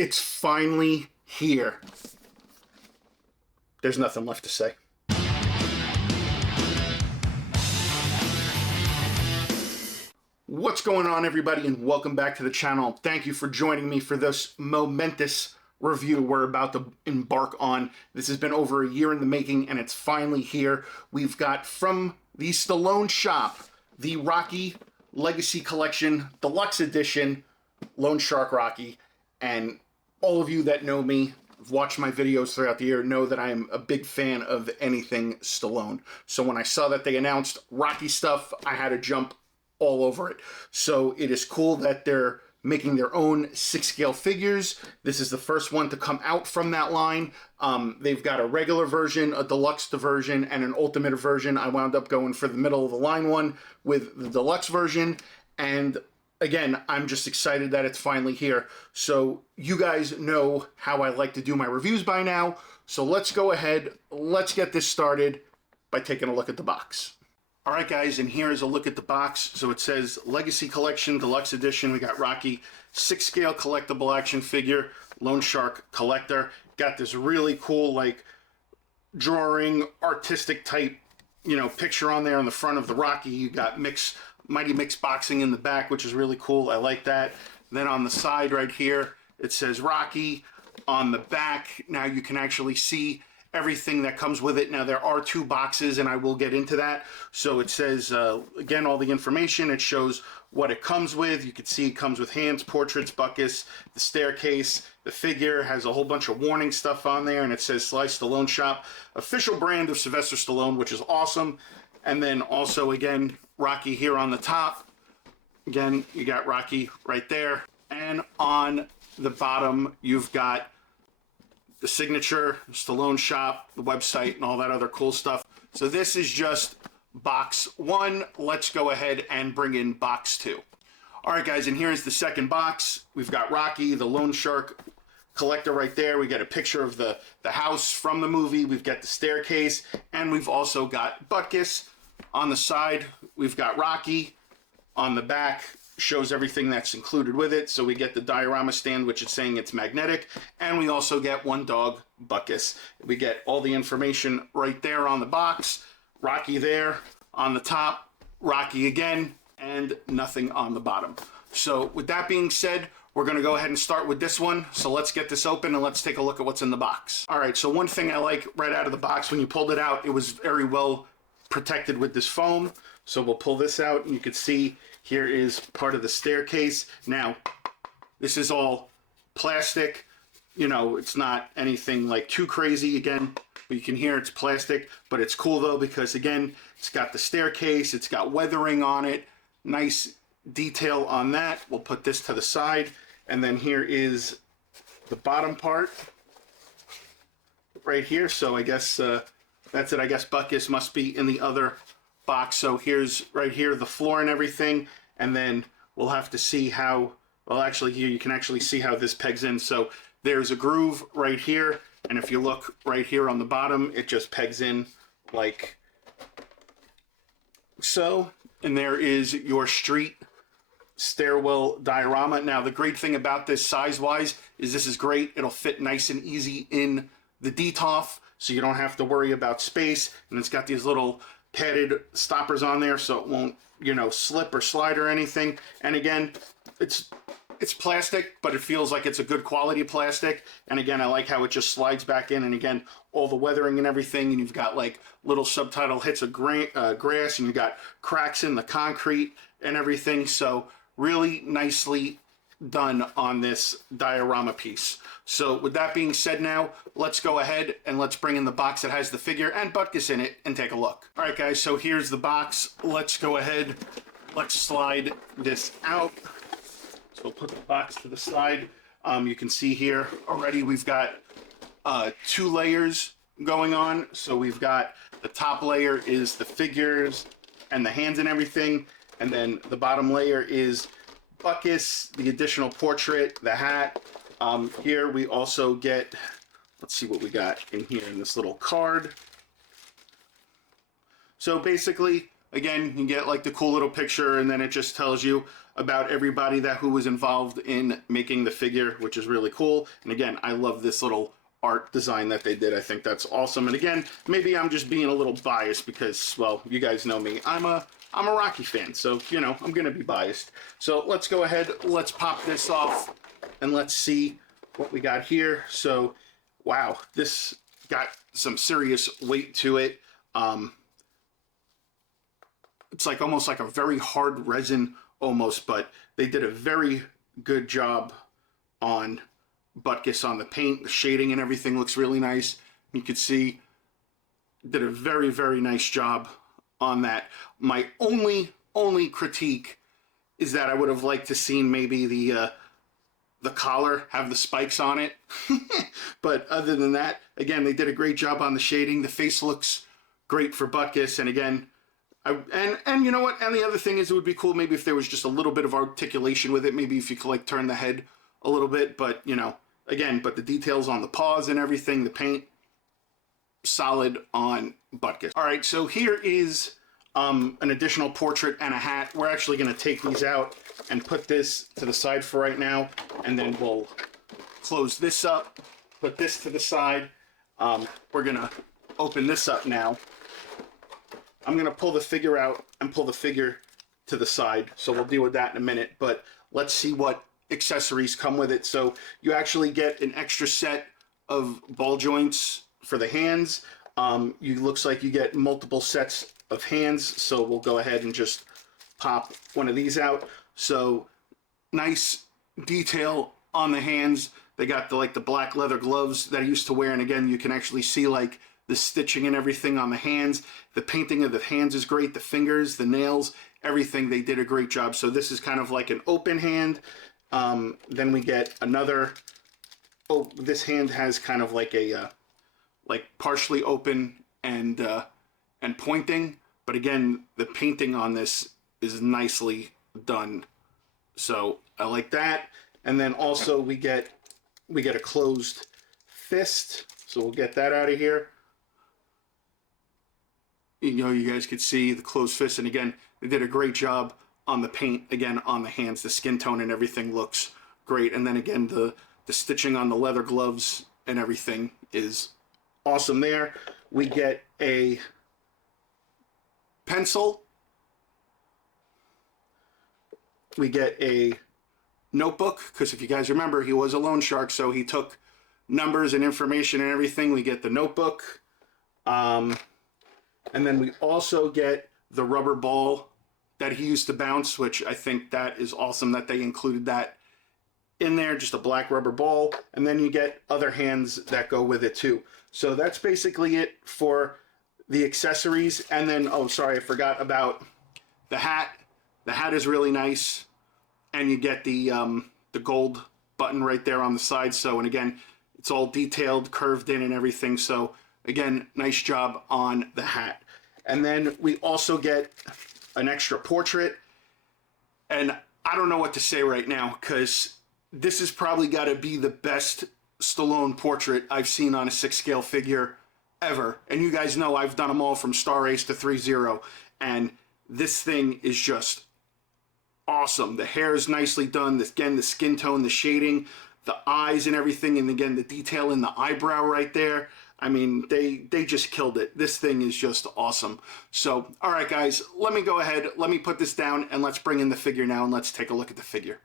It's finally here. There's nothing left to say. What's going on, everybody, and welcome back to the channel. Thank you for joining me for this momentous review we're about to embark on. This has been over a year in the making, and it's finally here. We've got from the Stallone Shop, the Rocky Legacy Collection Deluxe Edition, Lone Shark Rocky. And all of you that know me, watched my videos throughout the year, know that I am a big fan of anything Stallone. So when I saw that they announced Rocky stuff, I had to jump all over it. So it is cool that they're making their own 6-scale figures. This is the first one to come out from that line. They've got a regular version, a deluxe version, and an ultimate version. I wound up going for the middle of the line one with the deluxe version. And again, I'm just excited that it's finally here. So you guys know how I like to do my reviews by now. So let's go ahead, let's get this started by taking a look at the box. All right, guys, and here is a look at the box. So it says Legacy Collection Deluxe Edition. We got Rocky 6-scale collectible action figure, Lone Shark Collector. Got this really cool, like, drawing, artistic type, you know, picture on there on the front of the Rocky. You got Mighty Mix Boxing in the back, which is really cool. I like that. Then on the side right here, it says Rocky. On the back, now you can actually see everything that comes with it. Now there are 2 boxes, and I will get into that. So it says, again, all the information. It shows what it comes with. You can see it comes with hands, portraits, buckets, the staircase. The figure has a whole bunch of warning stuff on there, and it says SlyStallone Shop, official brand of Sylvester Stallone, which is awesome. And then also, again, Rocky here on the top. Again, you got Rocky right there. And on the bottom, you've got the signature, Stallone Shop, the website, and all that other cool stuff. So this is just box 1. Let's go ahead and bring in box 2. All right, guys, and here's the second box. We've got Rocky, the Lone Shark Collector right there. We get a picture of the house from the movie. We've got the staircase, and we've also got Butkus. On the side, we've got Rocky. On the back, shows everything that's included with it. So we get the diorama stand, which is saying it's magnetic, and we also get one dog, Butkus. We get all the information right there on the box. Rocky there on the top, Rocky again, and nothing on the bottom. So with that being said, we're going to go ahead and start with this one. So let's get this open and let's take a look at what's in the box. All right, so one thing I like right out of the box, when you pulled it out, it was very well protected with this foam. So we'll pull this out, and you can see here is part of the staircase. Now, this is all plastic. You know, it's not anything like too crazy, again, but you can hear it's plastic. But it's cool though, because again, it's got the staircase, it's got weathering on it, nice detail on that. We'll put this to the side, and then here is the bottom part right here. So I guess that's it. I guess Butkus must be in the other box. So here's right here the floor and everything, and then we'll have to see how, well, actually here you can actually see how this pegs in. So there's a groove right here, and if you look right here on the bottom, it just pegs in like so. And there is your street stairwell diorama. Now the great thing about this size wise is this is great. It'll fit nice and easy in the DTOF, so you don't have to worry about space. And it's got these little padded stoppers on there, so it won't, you know, slip or slide or anything. And again, it's plastic, but it feels like it's a good quality plastic. And again, I like how it just slides back in, and again, all the weathering and everything. And you've got like little subtitle hits of grass, and you've got cracks in the concrete and everything. So really nicely done on this diorama piece. So with that being said, now let's go ahead and let's bring in the box that has the figure and Butkus in it and take a look. All right, guys, so here's the box. Let's go ahead, let's slide this out. So we'll put the box to the side. You can see here already we've got 2 layers going on. So we've got the top layer is the figures and the hands and everything, and then the bottom layer is Butkus, the additional portrait, the hat. Here we also get, let's see what we got in here in this little card. So basically, again, you get like the cool little picture, and then it just tells you about everybody who was involved in making the figure, which is really cool. And again, I love this little art design that they did. I think that's awesome. And again, maybe I'm just being a little biased because, well, you guys know me. I'm a Rocky fan, so, you know, I'm gonna be biased. So let's go ahead, let's pop this off, and let's see what we got here. So, wow, this got some serious weight to it. It's like almost like a very hard resin almost, but they did a very good job on Butkus on the paint. The shading and everything looks really nice. You could see did a very, very nice job on that. My only critique is that I would have liked to seen maybe the collar have the spikes on it. But other than that, again, they did a great job on the shading. The face looks great for Butkus, and again, and you know what? And the other thing is, it would be cool maybe if there was just a little bit of articulation with it. Maybe if you could like turn the head a little bit. But you know, again, but the details on the paws and everything, the paint, solid on Butkus. All right, so here is an additional portrait and a hat. We're actually going to take these out and put this to the side for right now, and then we'll close this up, put this to the side. We're going to open this up now. I'm going to pull the figure out and pull the figure to the side, so we'll deal with that in a minute, but let's see what accessories come with it. So you actually get an extra set of ball joints for the hands. Looks like you get multiple sets of hands, so we'll go ahead and just pop one of these out. So nice detail on the hands. They got the black leather gloves that I used to wear, and again, you can actually see like the stitching and everything on the hands. The painting of the hands is great. The fingers, the nails, everything, they did a great job. So this is kind of like an open hand. Then we get another, this hand has kind of like a, like partially open and pointing. But again, the painting on this is nicely done. So I like that. And then also we get a closed fist. So we'll get that out of here. You know, you guys could see the closed fist, and again, they did a great job on the paint, again, on the hands. The skin tone and everything looks great. And then again, the stitching on the leather gloves and everything is awesome there. We get a pencil. We get a notebook, because if you guys remember, he was a loan shark, so he took numbers and information and everything. We get the notebook. And then we also get the rubber ball that he used to bounce, which I think that is awesome that they included that in there, just a black rubber ball. And then you get other hands that go with it too. So that's basically it for the accessories. And then, oh, sorry, I forgot about the hat. The hat is really nice. And you get the gold button right there on the side. So, and again, it's all detailed, curved in and everything. So again, nice job on the hat. And then we also get an extra portrait. And I don't know what to say right now, because this has probably got to be the best Stallone portrait I've seen on a 6-scale figure ever. And you guys know I've done them all from Star Ace to 3-0. And this thing is just awesome. The hair is nicely done. Again, the skin tone, the shading, the eyes and everything. And again, the detail in the eyebrow right there. I mean, they just killed it. This thing is just awesome. So, all right, guys, let me go ahead. Let me put this down, and let's bring in the figure now, and let's take a look at the figure.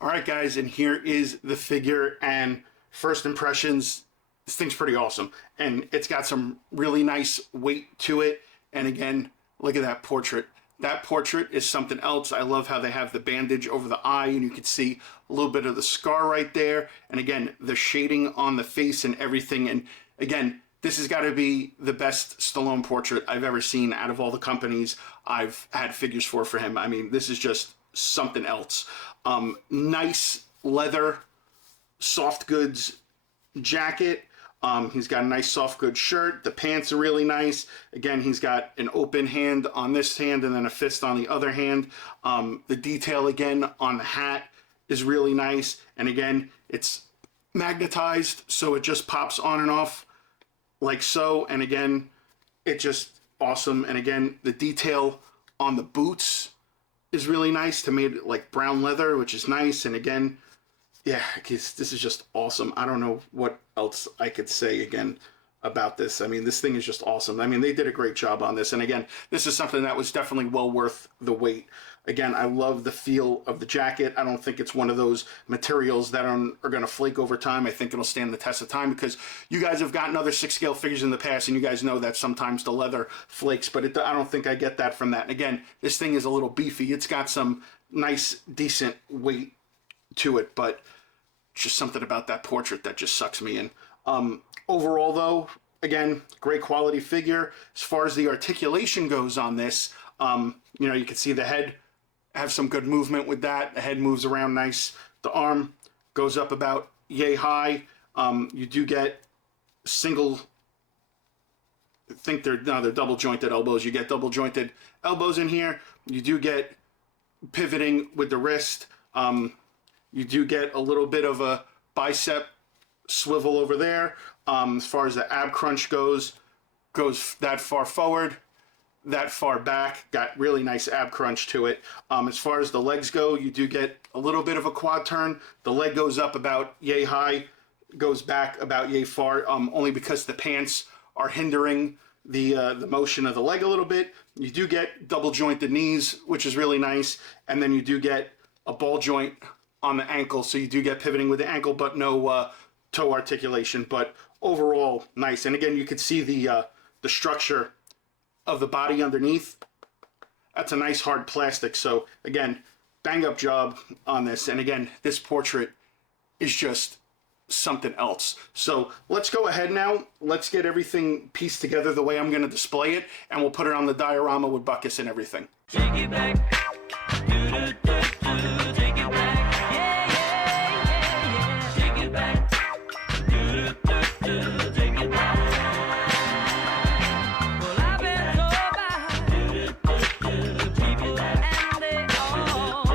All right, guys, and here is the figure. And first impressions, this thing's pretty awesome. And it's got some really nice weight to it. And again, look at that portrait. That portrait is something else. I love how they have the bandage over the eye, and you can see a little bit of the scar right there. And again, the shading on the face and everything. And again, this has got to be the best Stallone portrait I've ever seen out of all the companies I've had figures for him. I mean, this is just something else. Nice leather, soft goods jacket. He's got a nice soft goods shirt. The pants are really nice. Again, he's got an open hand on this hand and then a fist on the other hand. The detail again on the hat is really nice. And again, it's magnetized, so it just pops on and off like so. And again, it's just awesome. And again, the detail on the boots is really nice, to made like brown leather, which is nice. And again, yeah, this is just awesome. I don't know what else I could say again about this. I mean, this thing is just awesome. I mean, they did a great job on this. And again, this is something that was definitely well worth the wait. Again, I love the feel of the jacket. I don't think it's one of those materials that are going to flake over time. I think it'll stand the test of time, because you guys have gotten other 6 scale figures in the past, and you guys know that sometimes the leather flakes, but I don't think I get that from that. And again, this thing is a little beefy. It's got some nice, decent weight to it, but just something about that portrait that just sucks me in. Overall, though, again, great quality figure. As far as the articulation goes on this, you know, you can see the head have some good movement with that. The head moves around nice. The arm goes up about yay high. You do get single, I think they're double jointed elbows. You get double jointed elbows in here. You do get pivoting with the wrist. You do get a little bit of a bicep swivel over there. As far as the ab crunch goes that far forward, that far back, got really nice ab crunch to it. As far as the legs go, you do get a little bit of a quad turn. The leg goes up about yay high, goes back about yay far, only because the pants are hindering the motion of the leg a little bit. You do get double jointed knees, which is really nice, and then you do get a ball joint on the ankle, so you do get pivoting with the ankle, but no toe articulation. But overall, nice. And again, you can see the structure of the body underneath. That's a nice hard plastic. So again, bang up job on this. And again, this portrait is just something else. So let's go ahead now. Let's get everything pieced together the way I'm going to display it, and we'll put it on the diorama with Buckus and everything. Take it back. Do, do, do, do. Take it back. Yeah, yeah, yeah, yeah. Take it back. Do, do, do, do. Take it back. Well, I've been told by do, do, do, do. People and they all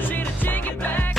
say to take it back.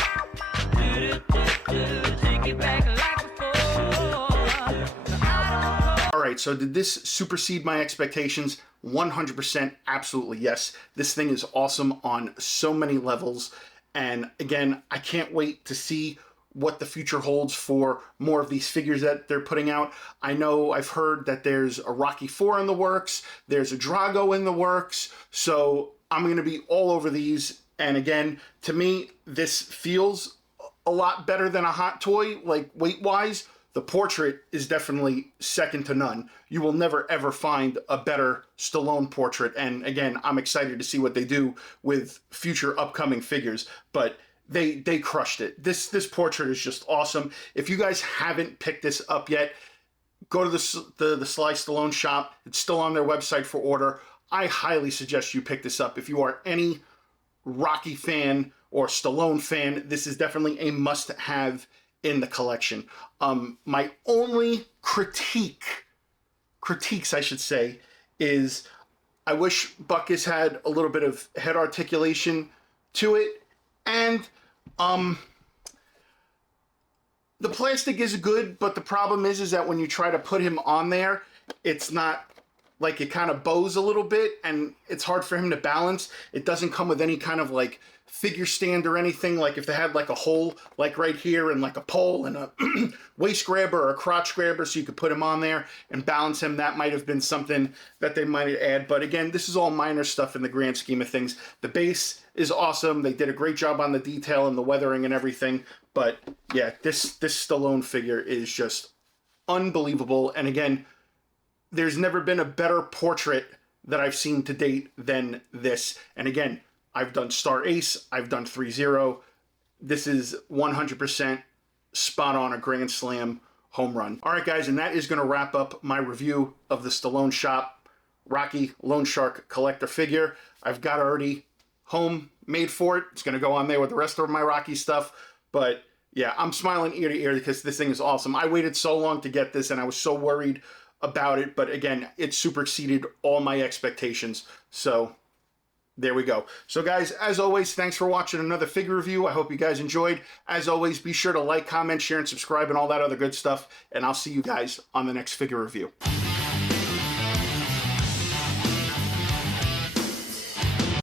Do, do, do, do. Take it back like before. I don't know. All right, so did this supersede my expectations? 100% absolutely yes. This thing is awesome on so many levels, and again, I can't wait to see what the future holds for more of these figures that they're putting out. I know I've heard that there's a Rocky 4 in the works, there's a Drago in the works, so I'm going to be all over these. And again, to me, this feels a lot better than a Hot Toy, like weight-wise. The portrait is definitely second to none. You will never ever find a better Stallone portrait. And again, I'm excited to see what they do with future upcoming figures, but they crushed it. This portrait is just awesome. If you guys haven't picked this up yet, go to the SlyStallone Shop. It's still on their website for order. I highly suggest you pick this up. If you are any Rocky fan or Stallone fan, this is definitely a must-have in the collection. My only critiques I should say, is I wish Buckus had a little bit of head articulation to it, and the plastic is good, but the problem is that when you try to put him on there, it's not, like, it kind of bows a little bit, and it's hard for him to balance. It doesn't come with any kind of like figure stand or anything. Like if they had like a hole like right here and like a pole and a waist grabber or a crotch grabber so you could put him on there and balance him, that might have been something that they might add. But again, this is all minor stuff in the grand scheme of things. The base is awesome. They did a great job on the detail and the weathering and everything. But yeah, this Stallone figure is just unbelievable. And again, there's never been a better portrait that I've seen to date than this. And again, I've done Star Ace, I've done 3-0. This is 100% spot on, a Grand Slam home run. All right, guys, and that is going to wrap up my review of the SlyStallone Shop Rocky Loan Shark collector figure. I've got already home made for it. It's going to go on there with the rest of my Rocky stuff. But yeah, I'm smiling ear to ear because this thing is awesome. I waited so long to get this, and I was so worried about it. But again, it superseded all my expectations. So there we go. So guys, as always, thanks for watching another figure review. I hope you guys enjoyed. As always, be sure to like, comment, share, and subscribe and all that other good stuff. And I'll see you guys on the next figure review.